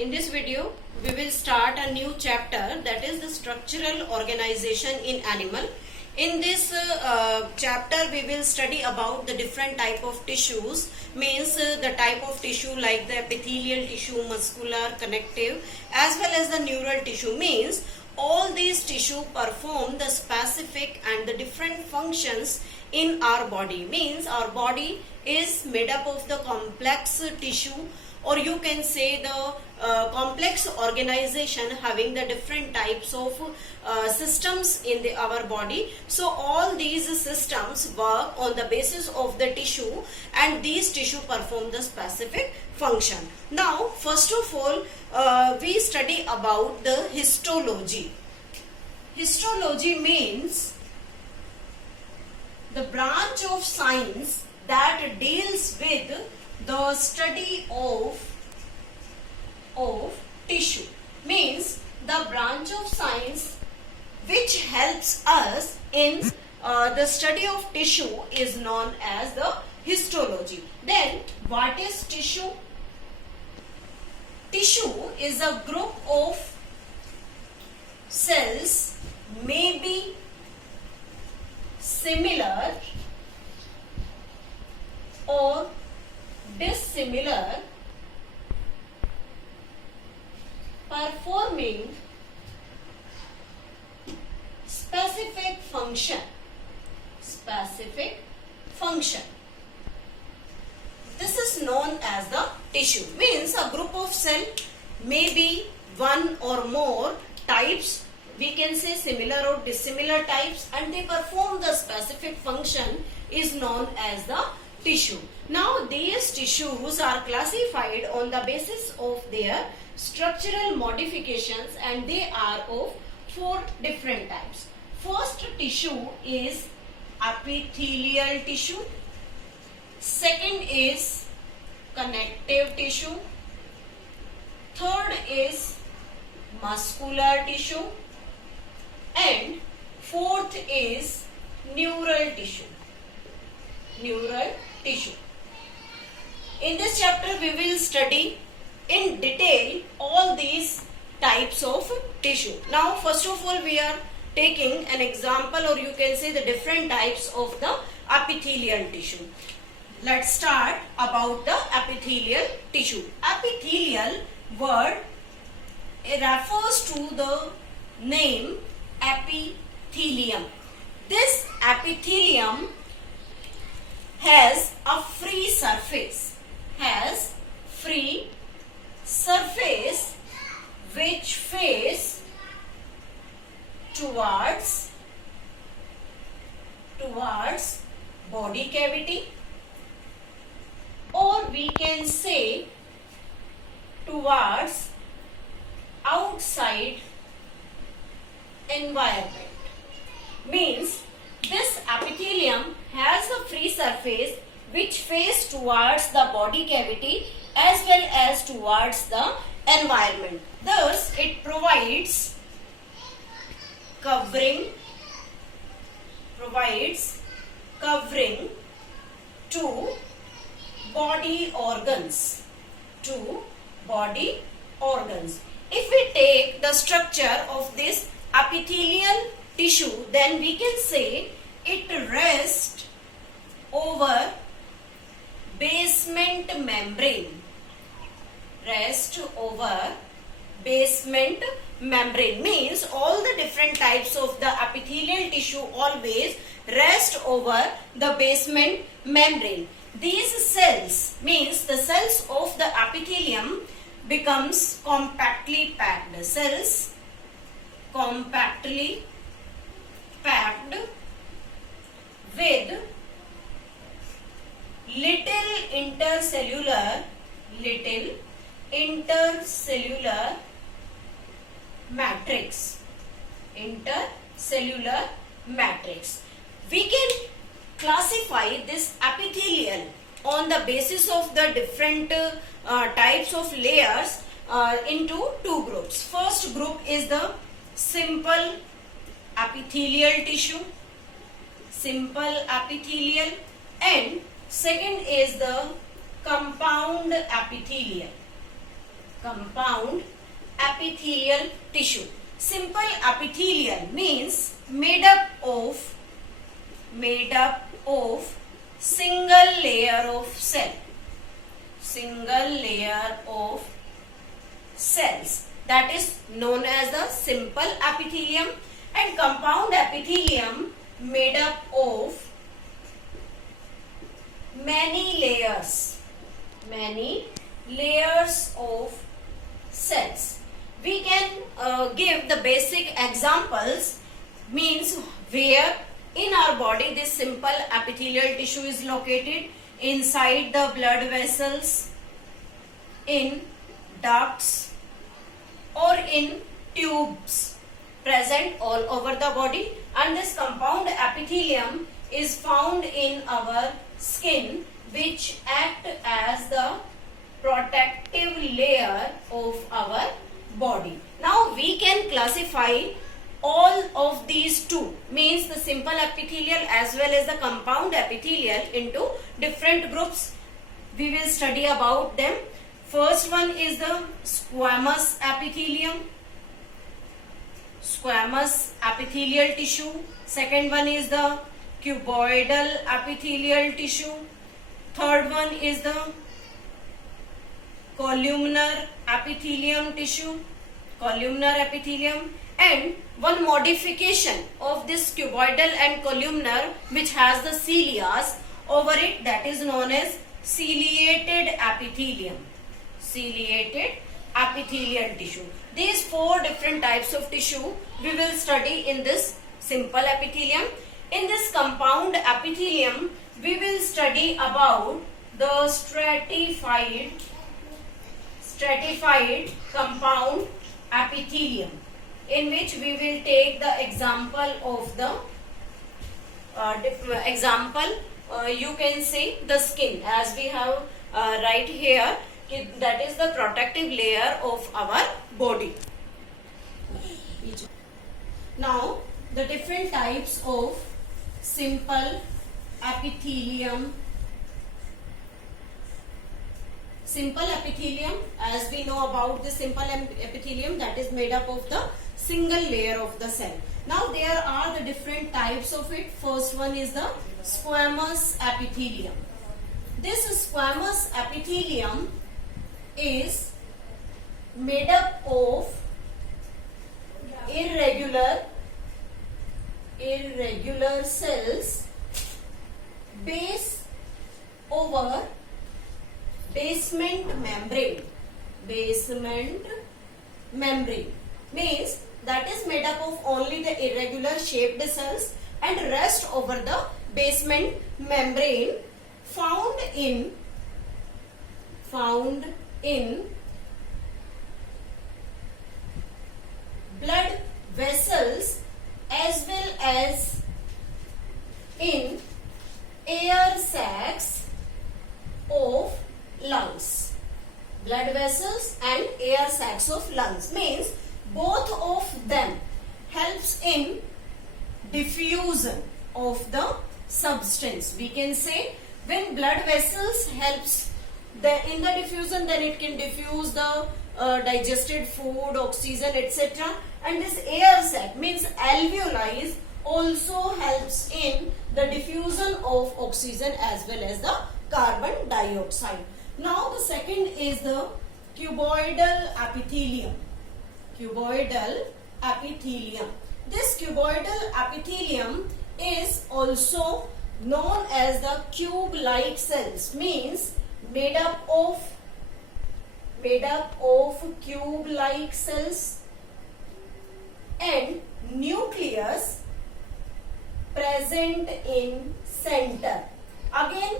In this video, we will start a new chapter, that is the structural organization in animal. In this chapter, we will study about the different type of tissues, means the type of tissue like the epithelial tissue, muscular, connective, as well as the neural tissue. Means all these tissue perform the specific and the different functions in our body. Means our body is made up of the complex tissue, or you can say the complex organization having the different types of systems in our body. So all these systems work on the basis of the tissue, and these tissue perform the specific function. Now first of all, we study about the histology. Histology means the branch of science that deals with the study of tissue. Means the branch of science which helps us in the study of tissue is known as the histology. Then what is tissue? Tissue is a group of cells, may be similar or dissimilar, performing specific function. This is known as the tissue. Means a group of cell, may be one or more types, we can say similar or dissimilar types, and they perform the specific function is known as the tissue. Now these tissues are classified on the basis of their structural modifications, and they are of four different types. First tissue is epithelial tissue. Second is connective tissue. Third is muscular tissue. And fourth is neural tissue. In this chapter, we will study in detail all these types of tissue. Now, first of all, we are taking an example, or you can say the different types of the epithelial tissue. Let's start about the epithelial tissue. Epithelial word refers to the name epithelium. This epithelium has a free surface, which face towards body cavity, or we can say towards outside environment. Means this epithelium has a free surface which face towards the body cavity as well as towards the environment. Thus it provides covering to body organs. If we take the structure of this epithelial tissue, then we can say it rests over basement membrane. Means all the different types of the epithelial tissue always rest over the basement membrane. These cells, means the cells of the epithelium, becomes compactly packed. Cells compactly packed with little intercellular matrix. We can classify this epithelial on the basis of the different types of layers into two groups. First group is the simple epithelial tissue, and second is the compound epithelium. Compound epithelial tissue. Simple epithelial means made up of single layer of cell. Single layer of cells. That is known as the simple epithelium, and compound epithelium made up of many layers of cells. We can give the basic examples, means where in our body this simple epithelial tissue is located: inside the blood vessels, in ducts, or in tubes present all over the body. And this compound epithelium is found in our skin, which act as the protective layer of our body. Now we can classify all of these two, means the simple epithelial as well as the compound epithelial, into different groups. We will study about them. First one is the squamous epithelium, squamous epithelial tissue. Second one is the cuboidal epithelial tissue. Third one is the columnar epithelium tissue, columnar epithelium. And one modification of this cuboidal and columnar, which has the cilia over it, that is known as ciliated epithelium. Ciliated epithelial tissue. These four different types of tissue we will study in this simple epithelium. In this compound epithelium, we will study about the stratified compound epithelium, in which we will take the example of the you can say the skin, as we have right here, that is the protective layer of our body. Now the different types of simple epithelium. Simple epithelium, as we know about the simple epithelium, that is made up of the single layer of the cell. Now there are the different types of it. First one is the squamous epithelium. This squamous epithelium is made up of irregular cells base over basement membrane. Basement membrane means that is made up of only the irregular shaped cells and rest over the basement membrane, found in blood vessels as well as in air sacs of lungs. Blood vessels and air sacs of lungs means both of them helps in diffusion of the substance. We can say when blood vessels helps in the diffusion, then it can diffuse the digested food, oxygen, etc. And this air sac means alveoli also helps in the diffusion of oxygen as well as the carbon dioxide. Now the second is the cuboidal epithelium. Cuboidal epithelium. This cuboidal epithelium is also known as the cube-like cells, means made up of cube-like cells and nucleus present in center. Again,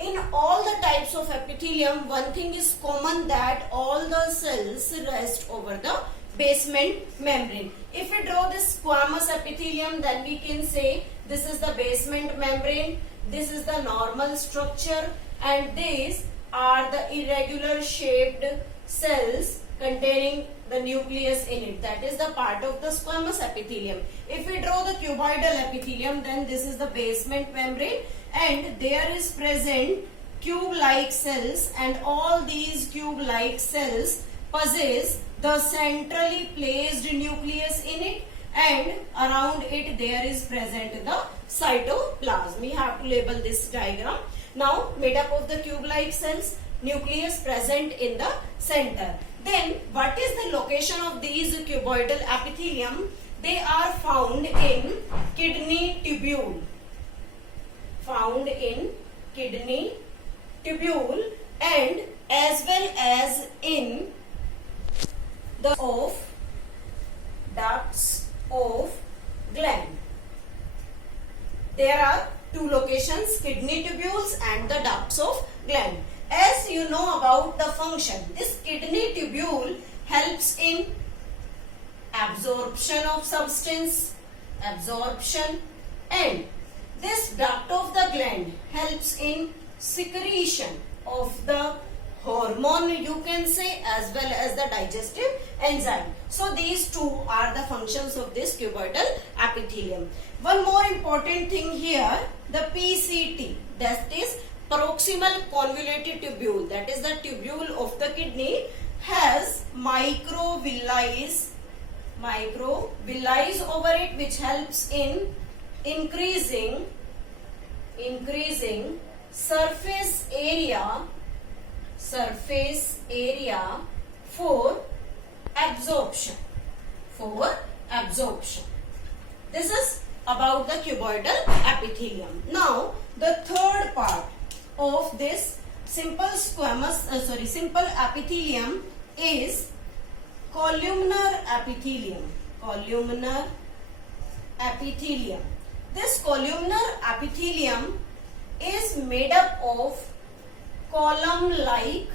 in all the types of epithelium, one thing is common, that all the cells rest over the basement membrane. If we draw this squamous epithelium, then we can say this is the basement membrane, this is the normal structure, and these are the irregular shaped cells containing the nucleus in it. That is the part of the squamous epithelium. If we draw the cuboidal epithelium, then this is the basement membrane and there is present cube-like cells, and all these cube-like cells possess the centrally placed nucleus in it, and around it there is present the cytoplasm. We have to label this diagram. Now, made up of the cube-like cells, nucleus present in the center. Then, what is the location of these cuboidal epithelium? They are found in kidney tubule. Found in kidney tubule, and as well as in the ducts of gland. There are two locations, kidney tubules and the ducts of gland. As you know about the function, this kidney tubule helps in absorption of substance, and this duct of the gland helps in secretion of the hormone, you can say, as well as the digestive enzyme. So these two are the functions of this cuboidal epithelium. One more important thing here, the PCT, that is proximal convoluted tubule, that is the tubule of the kidney, has microvilli over it, which helps in increasing surface area for absorption. This is about the cuboidal epithelium. Now, the third part of this simple epithelium is columnar epithelium. This columnar epithelium is made up of column-like,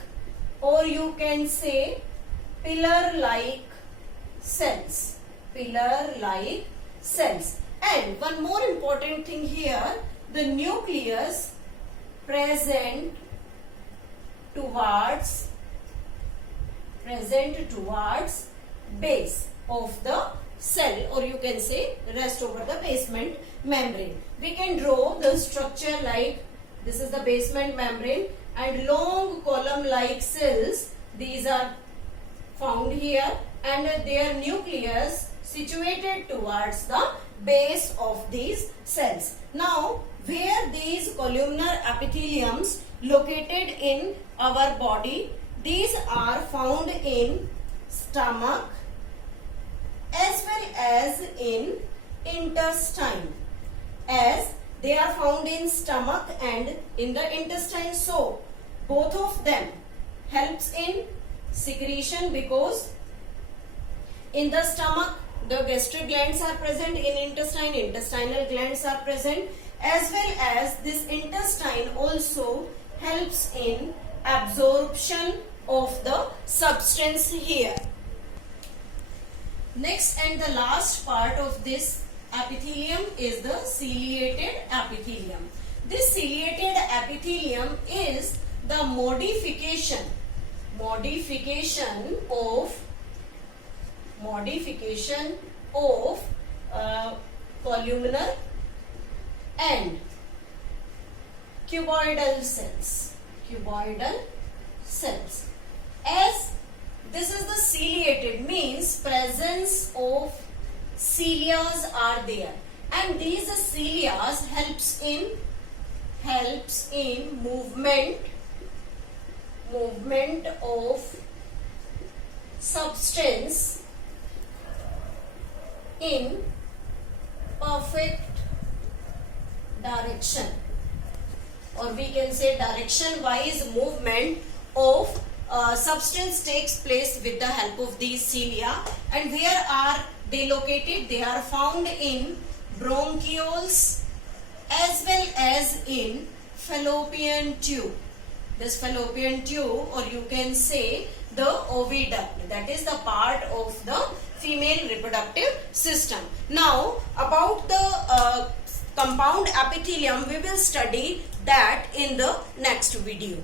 or you can say pillar-like cells. And one more important thing here, the nucleus present towards base of the cell, or you can say rest over the basement membrane. We can draw the structure like this is the basement membrane, and long column-like cells, these are found here, and their nucleus situated towards the base of these cells. Now, where these columnar epitheliums located in our body, these are found in stomach as well as in intestine, as they are found in stomach and in the intestine. So both of them helps in secretion, because in the stomach the gastric glands are present, in intestine intestinal glands are present, as well as this intestine also helps in absorption of the substance here. Next and the last part of this epithelium is the ciliated epithelium. This ciliated epithelium is the modification of columnar and cuboidal cells. As this is the ciliated, means presence of cilias are there, and these cilias helps in movement of substance in perfect direction, or we can say direction wise movement of substance takes place with the help of these cilia. And where are they located? They are found in bronchioles as well as in fallopian tube. This fallopian tube, or you can say the oviduct, that is the part of the female reproductive system. Now about the compound epithelium, we will study that in the next video.